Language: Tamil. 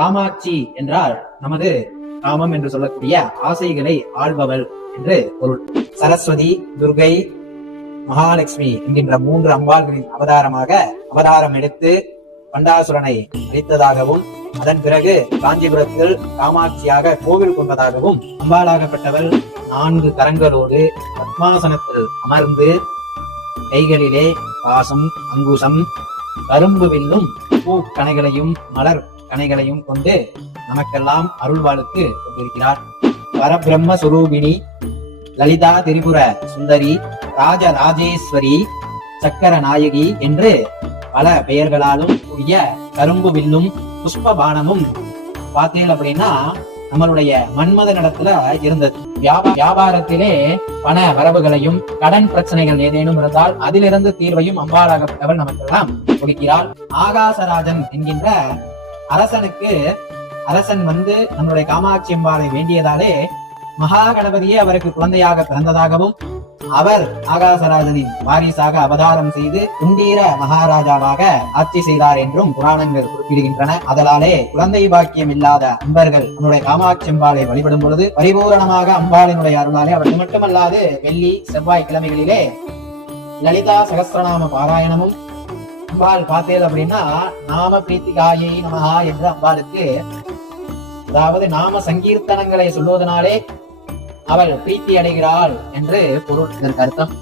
காமாட்சி என்றால் நமது காமம் என்று சொல்லக்கூடிய ஆசைகளை ஆள்பவள் என்று பொருள். சரஸ்வதி, துர்கை, மகாலட்சுமி என்கின்ற 3 அம்பாள்களின் அவதாரம் எடுத்து பண்டாசுரனை அழித்ததாகவும் அதன் பிறகு காஞ்சிபுரத்தில் காமாட்சியாக கோவில் கொண்டதாகவும் அம்பாளாகப்பட்டவள் 4 கரங்களோடு பத்மாசனத்தில் அமர்ந்து கைகளிலே பாசம், அங்குசம், கரும்பு வில்லும் பூ கணைகளையும் மலர் கணைகளையும் கொண்டு நமக்கெல்லாம் அருள்வாளுக்கு கொண்டிருக்கிறார். பரபிரம்ம சுரூபிணி, லலிதா திரிபுர சுந்தரி, ராஜராஜேஸ்வரி, சக்கர நாயகி என்று பல பெயர்களாலும் கூடிய கரும்பு வில்லும் புஷ்ப பானமும் பார்த்தீங்க அப்படின்னா நம்மளுடைய மன்மத நடத்துல இருந்தது. வியாபாரத்திலே பண வரவுகளையும் கடன் பிரச்சனைகள் ஏதேனும் இருந்தால் அதிலிருந்து தீர்வையும் அம்பாளாகப்பட்டவள் நமக்கெல்லாம் கொடுக்கிறாள். ஆகாசராஜன் என்கின்ற அரசன் நம்மளுடைய காமாட்சி அம்பாளை வேண்டியதாலே மகா கணபதியே அவருக்கு குழந்தையாக பிறந்ததாகவும் அவர் ஆகாசராஜனின் வாரிசாக அவதாரம் செய்து குண்டீர மகாராஜாவாக ஆட்சி செய்தார் என்றும் புராணங்கள் குறிப்பிடுகின்றன. அதனாலே குழந்தை பாக்கியம் இல்லாத அன்பர்கள் நம்முடைய காமாட்சி அம்பாளை வழிபடும் பொழுது பரிபூரணமாக அம்பாளினுடைய அருளாலே அவர்கள் மட்டுமல்லாது வெள்ளி செவ்வாய் கிழமைகளிலே லலிதா சகஸ்ரநாம பாராயணமும் அம்பாள் பார்த்தேன் அப்படின்னா நாம பிரீத்திகாயை நமஹா என்று அம்பாளுக்கு, அதாவது நாம சங்கீர்த்தனங்களை சொல்வதனாலே அவள் பிரீத்தி அடைகிறாள் என்று பொருள். இதற்கு அர்த்தம்